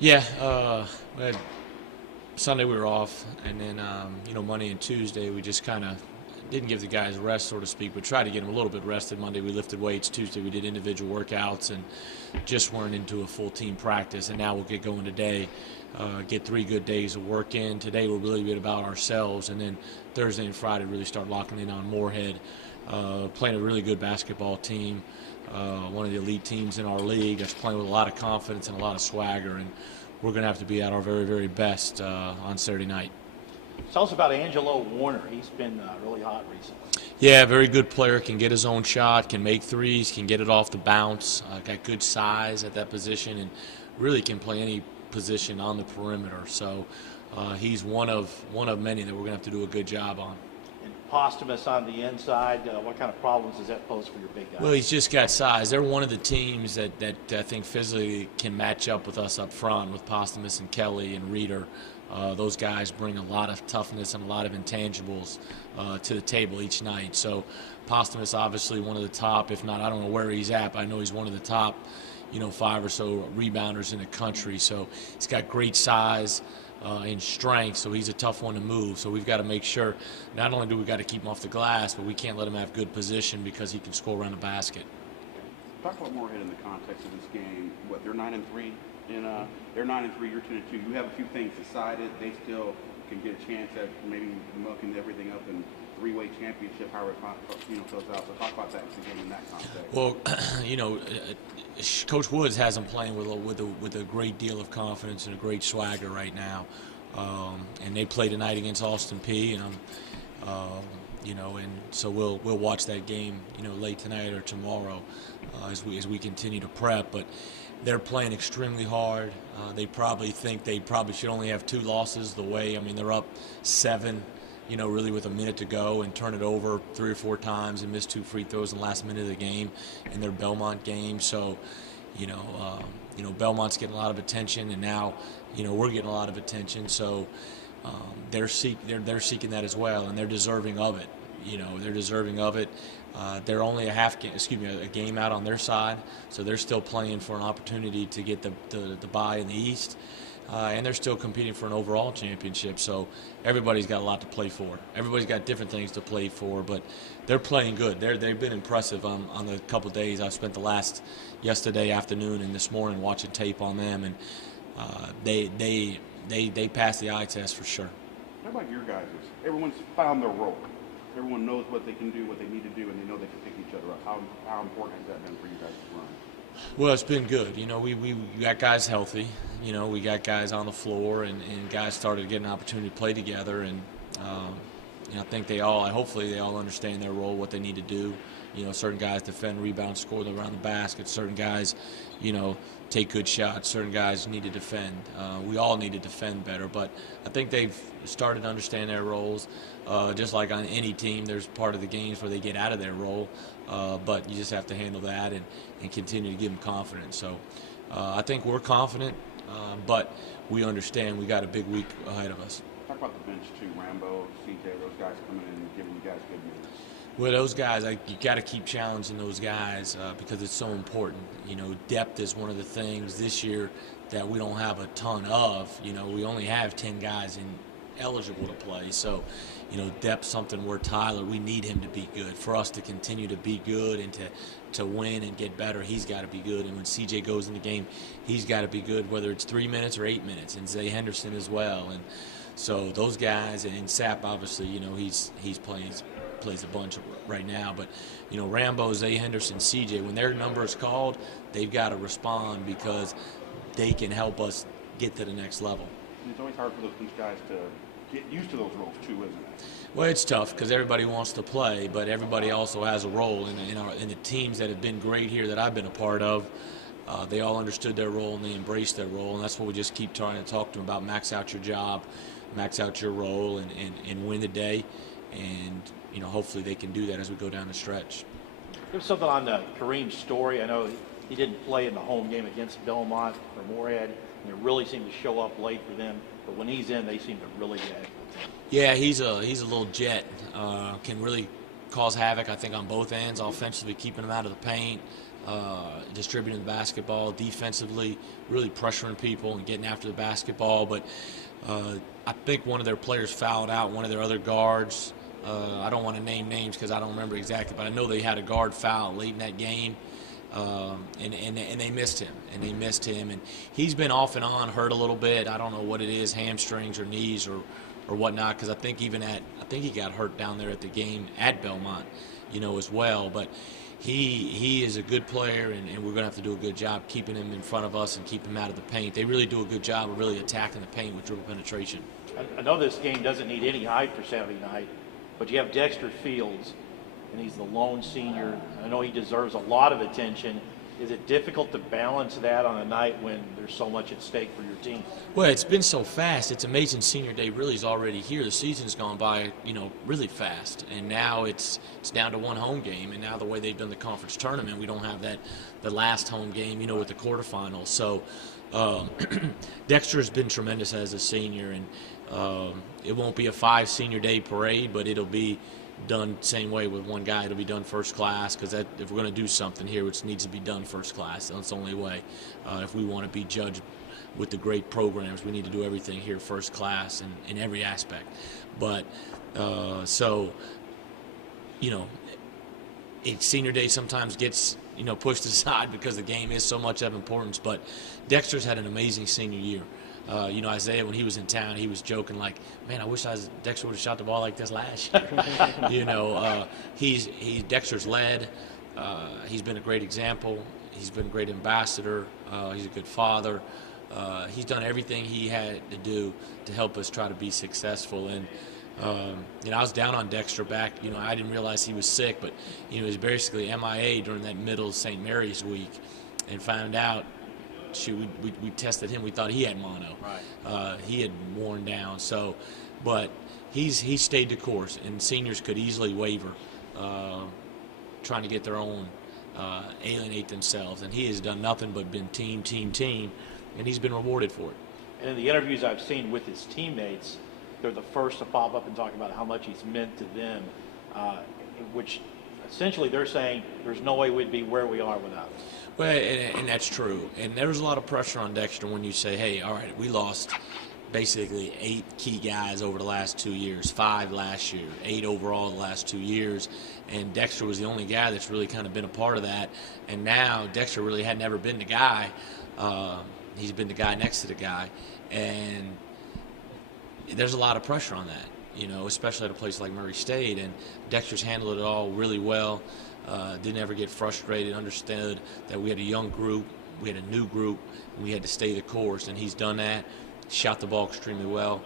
Yeah, we had Sunday we were off, and then Monday and Tuesday we just kind of didn't give the guys rest, so to speak, but tried to get them a little bit rested. Monday we lifted weights. Tuesday we did individual workouts, and just weren't into a full team practice. And now we'll get going today. Get 3 good days of work in. Today we'll really be about ourselves, and then Thursday and Friday really start locking in on Moorhead, playing a really good basketball team. One of the elite teams in our league that's playing with a lot of confidence and a lot of swagger, and we're going to have to be at our very, very best on Saturday night. Tell us about Angelo Warner. He's been really hot recently. Yeah, very good player, can get his own shot, can make threes, can get it off the bounce, got good size at that position, and really can play any position on the perimeter. So he's one of many that we're going to have to do a good job on. And Posthumous on the inside, what kind of problems does that pose for your big guys? Well, he's just got size. They're one of the teams that I think physically can match up with us up front with Posthumous and Kelly and Reeder. Those guys bring a lot of toughness and a lot of intangibles to the table each night. So Posthumous obviously one of the top, if not, I don't know where he's at, but I know he's one of the top, 5 or so rebounders in the country. So he's got great size and strength, so he's a tough one to move. So we've got to make sure not only do we got to keep him off the glass, but we can't let him have good position because he can score around the basket. Talk about Moorhead in the context of this game. What, they're 9-3, and they're 9-3. You're 10-2. You have a few things decided. They still can get a chance at maybe mucking everything up and three-way championship. However, goes out. So talk about that game in that context. Well, Coach Woods has them playing with a great deal of confidence and a great swagger right now. And they play tonight against Austin P. And and so we'll watch that game, late tonight or tomorrow as we continue to prep. But they're playing extremely hard. They probably think they should only have 2 losses. They're up 7. Really with a minute to go and turn it over 3 or 4 times and miss 2 free throws in the last minute of the game in their Belmont game. So, Belmont's getting a lot of attention, and now, we're getting a lot of attention. So they're seeking that as well, and they're deserving of it. They're deserving of it. They're only a game out on their side, so they're still playing for an opportunity to get the bye in the East. And they're still competing for an overall championship, so everybody's got a lot to play for. Everybody's got different things to play for, but they're playing good. They've been impressive on the couple days. I've spent yesterday afternoon and this morning watching tape on them, and they passed the eye test for sure. How about your guys? Everyone's found their role. Everyone knows what they can do, what they need to do, and they know they can pick each other up. How important has that been for you guys to run? Well, it's been good. We got guys healthy. We got guys on the floor, and guys started to get an opportunity to play together. And I think hopefully they all understand their role, what they need to do. Certain guys defend, rebound, score around the basket. Certain guys, take good shots. Certain guys need to defend. We all need to defend better, but I think they've started to understand their roles. Just like on any team, there's part of the games where they get out of their role, but you just have to handle that and continue to give them confidence. So I think we're confident, but we understand we got a big week ahead of us. Talk about the bench too, Rambo, CJ, those guys coming in and giving you guys good minutes. Well, those guys, you got to keep challenging those guys because it's so important. Depth is one of the things this year that we don't have a ton of. We only have 10 guys eligible to play. So, depth's something where Tyler, we need him to be good. For us to continue to be good and to win and get better, he's got to be good. And when CJ goes in the game, he's got to be good, whether it's 3 minutes or 8 minutes. And Zay Henderson as well. And so those guys, and Sapp, obviously, he's plays a bunch right now. But, Rambo, Zay Henderson, CJ, when their number is called, they've got to respond because they can help us get to the next level. It's always hard for those bench guys to get used to those roles too, isn't it? Well, it's tough because everybody wants to play, but everybody also has a role. In the teams that have been great here that I've been a part of, they all understood their role and they embraced their role, and that's what we just keep trying to talk to them about. Max out your job, max out your role, and win the day. And hopefully they can do that as we go down the stretch. There's something on Kareem's story. I know he didn't play in the home game against Belmont or Moorhead, and it really seemed to show up late for them. But when he's in, they seem to really get. Yeah, he's a little jet. Can really cause havoc, I think, on both ends. Offensively, keeping him out of the paint, distributing the basketball, defensively, really pressuring people and getting after the basketball. But I think one of their players fouled out one of their other guards. I don't want to name names because I don't remember exactly, but I know they had a guard foul late in that game. And they missed him, and he's been off and on, hurt a little bit. I don't know what it is, hamstrings or knees or whatnot, because I think he got hurt down there at the game at Belmont, as well. But he is a good player, and we're going to have to do a good job keeping him in front of us and keep him out of the paint. They really do a good job of really attacking the paint with dribble penetration. I know this game doesn't need any hype for Saturday night, but you have Dexter Fields, and he's the lone senior. I know he deserves a lot of attention. Is it difficult to balance that on a night when there's so much at stake for your team? Well, it's been so fast. It's amazing. Senior day really is already here. The season's gone by, really fast. And now it's down to one home game. And now the way they've done the conference tournament, we don't have the last home game, with the quarterfinals. So Dexter has been tremendous as a senior. And it won't be a 5 senior day parade, but it'll be done same way with one guy. It'll be done first class, because if we're going to do something here, which needs to be done first class, that's the only way. If we want to be judged with the great programs, we need to do everything here first class in every aspect. But senior day sometimes gets pushed aside because the game is so much of importance. But Dexter's had an amazing senior year. Isaiah, when he was in town, he was joking like, man, I wish Dexter would have shot the ball like this last year. Dexter's led. He's been a great example. He's been a great ambassador. He's a good father. He's done everything he had to do to help us try to be successful. And I was down on Dexter back. I didn't realize he was sick, but he was basically MIA during that middle St. Mary's week, and found out. We tested him. We thought he had mono. Right. He had worn down. So, but he stayed the course, and seniors could easily waver, trying to get their own, alienate themselves. And he has done nothing but been team, and he's been rewarded for it. And in the interviews I've seen with his teammates, they're the first to pop up and talk about how much he's meant to them, which essentially they're saying there's no way we'd be where we are without him. Well, and that's true. And there was a lot of pressure on Dexter when you say, hey, all right, we lost basically 8 key guys over the last 2 years, 5 last year, 8 overall the last 2 years. And Dexter was the only guy that's really kind of been a part of that. And now Dexter really had never been the guy. He's been the guy next to the guy. And there's a lot of pressure on that, especially at a place like Murray State. And Dexter's handled it all really well. Didn't ever get frustrated, understood that we had a young group, we had a new group, and we had to stay the course, and he's done that. Shot the ball extremely well,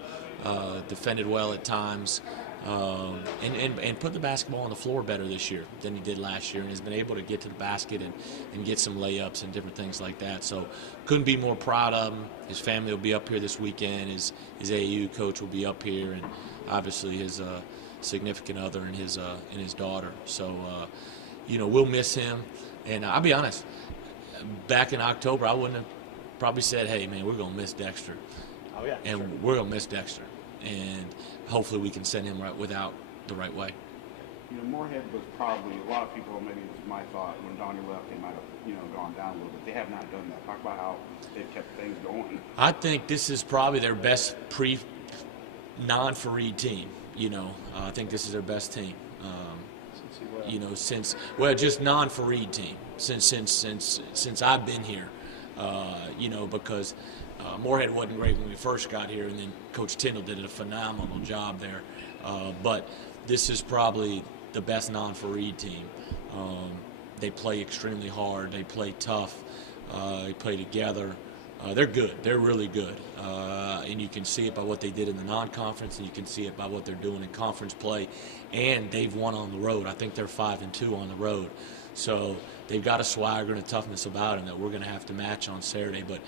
defended well at times, and put the basketball on the floor better this year than he did last year, and has been able to get to the basket and get some layups and different things like that. So couldn't be more proud of him. His family will be up here this weekend. His AAU coach will be up here, and obviously his significant other and his daughter. So we'll miss him. And I'll be honest, back in October, I wouldn't have probably said, hey, man, we're going to miss Dexter. Oh, yeah. And sure. we're going to miss Dexter. And hopefully we can send him without the right way. Moorhead was probably, a lot of people, maybe it was my thought, when Donnie left, they might have, gone down a little bit. They have not done that. Talk about how they've kept things going. I think this is probably their best non-Fareed team. I think this is their best team. Just non-Fareed team since I've been here. Because Moorhead wasn't great when we first got here, and then Coach Tyndall did a phenomenal job there. But this is probably the best non-Fareed team. They play extremely hard. They play tough. They play together. They're good. They're really good. And you can see it by what they did in the non-conference, and you can see it by what they're doing in conference play. And they've won on the road. I think they're 5-2 on the road. So they've got a swagger and a toughness about them that we're going to have to match on Saturday. But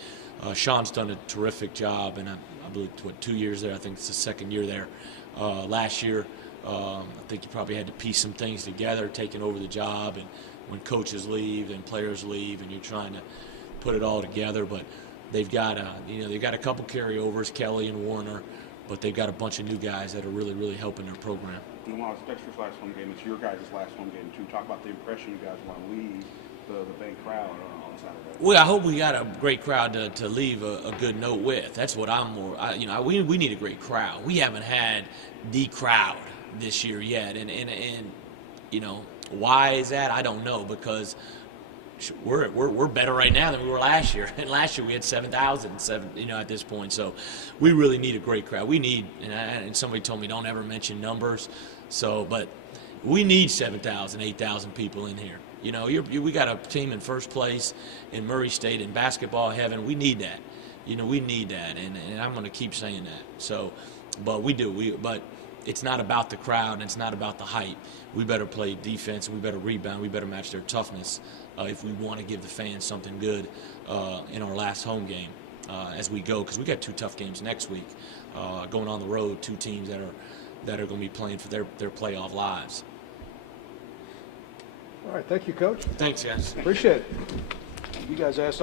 Sean's done a terrific job, and I believe, 2 years there? I think it's the second year there. Last year, I think you probably had to piece some things together, taking over the job, and when coaches leave and players leave, and you're trying to put it all together. But they've got a couple carryovers, Kelly and Warner, but they've got a bunch of new guys that are really, really helping their program. While it's Dexter's last home game, it's your guys' last home game too. Talk about the impression you guys want to leave the big crowd on Saturday? Well, I hope we got a great crowd to leave a good note with. That's what I'm more. We need a great crowd. We haven't had the crowd this year yet, and why is that? I don't know, because we're better right now than we were last year. And last year we had 7,000, at this point. So we really need a great crowd. We need, and somebody told me don't ever mention numbers. But we need 7,000, 8,000 people in here. We got a team in first place in Murray State in basketball heaven. We need that. We need that, and I'm going to keep saying that. So, but we do. But it's not about the crowd, and it's not about the hype. We better play defense, and we better rebound. We better match their toughness if we want to give the fans something good in our last home game as we go, because we got 2 tough games next week, going on the road, 2 teams that are going to be playing for their playoff lives. All right, thank you, Coach. Thanks, guys. Appreciate it. You guys asked all